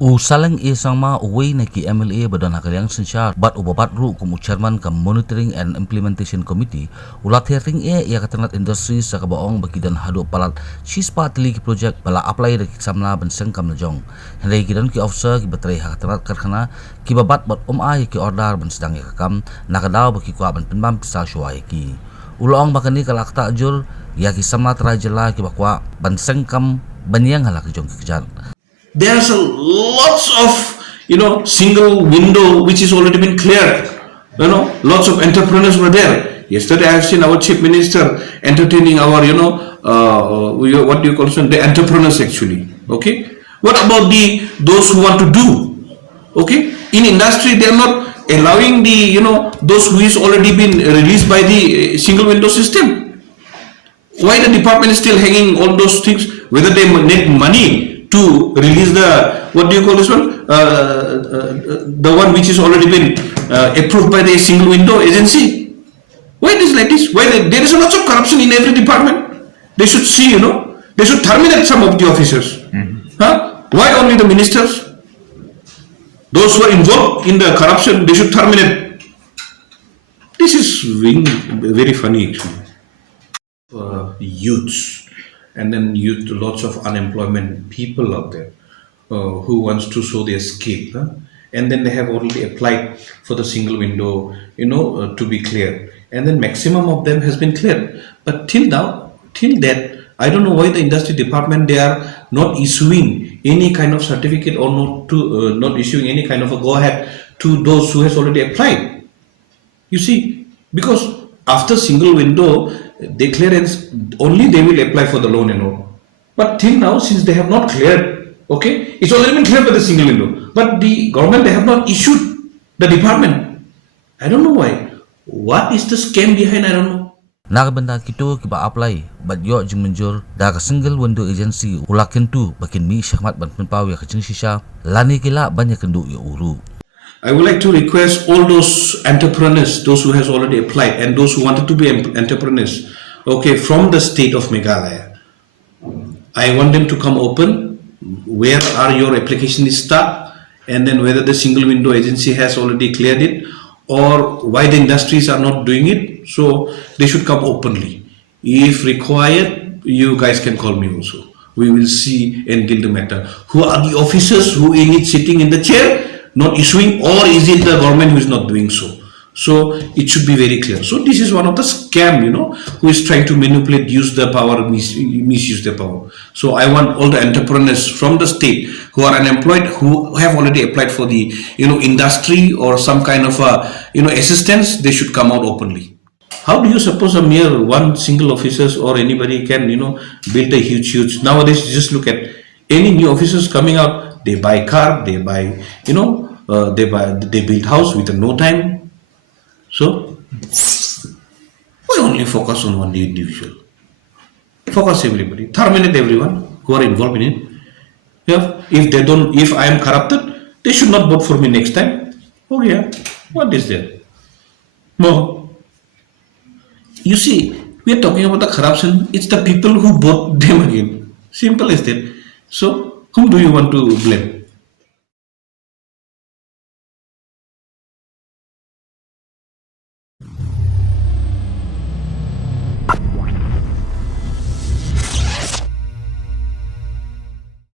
Usalang isangma uwi na ki MLA badan hakaliang sensyar bat ubabat ru kumu chairman kam Monitoring and Implementation Committee ulat hearing ia katanat industri sa kabaong bakidan hadu palat sispa tili ki project bala apply da samla benseng kam najong hendai kidan ki officer ki batrai hakatanat karkhana ki babat bat ai ki order ban sedang ya kam nakadaw baki kwa ban penbam pisa syuai ki ulong bakani kalakta jur ya ki samla trajela ki bakwa benseng kam banyang halak jong ki kejar. There's lots of single window which is already been cleared. Lots of entrepreneurs were there. Yesterday I have seen our chief minister entertaining our what do you call them, the entrepreneurs actually. Okay, what about those who want to do? Okay, in industry they are not allowing those who is already been released by the single window system. Why the department is still hanging all those things? Whether they need money to release the, what do you call this one? The one which is already been approved by the single window agency. Why it is like this? Why there is a lot of corruption in every department? They should see, they should terminate some of the officers. Huh? Why only the ministers? Those who are involved in the corruption, they should terminate. This is very funny actually. Youths. And then lots of unemployment people out there who wants to show their skill, and then they have already applied for the single window, to be cleared, and then maximum of them has been cleared. But till that, I don't know why the industry department, they are not issuing any kind of certificate or not issuing any kind of a go ahead to those who has already applied. You see, because after single window they clearance, only they will apply for the loan and all. But till now, since they have not cleared, okay, it's already been cleared by the single window, but the government, they have not issued the department. I don't know why. What is the scam behind? I don't know. Nakabanda kito kiba apply but yo jing menjur da ka single window agency ulakin tu bakin mi syahmat ban penpaw ya kacing sisa lani kila banyak kendu ya uru. I would like to request all those entrepreneurs, those who has already applied and those who wanted to be entrepreneurs, okay, from the state of Meghalaya. I want them to come open. Where are your application is stuck, and then whether the single window agency has already cleared it, or why the industries are not doing it. So they should come openly. If required, you guys can call me also. We will see and deal the matter. Who are the officers who in it sitting in the chair, not issuing, or is it the government who is not doing so? So it should be very clear. So this is one of the scam, who is trying to manipulate, use the power, misuse the power. So I want all the entrepreneurs from the state who are unemployed, who have already applied for the, industry or some kind of, assistance, they should come out openly. How do you suppose a mere one single officers or anybody can, build a huge, nowadays just look at any new officers coming out, they buy car, they buy, they build house within no time. So we only focus on one individual. Focus everybody, terminate everyone who are involved in it. If I am corrupted, they should not vote for me next time. Oh yeah, what is that? No. You see, we are talking about the corruption. It's the people who vote them again. Simple as that. So whom do you want to blame?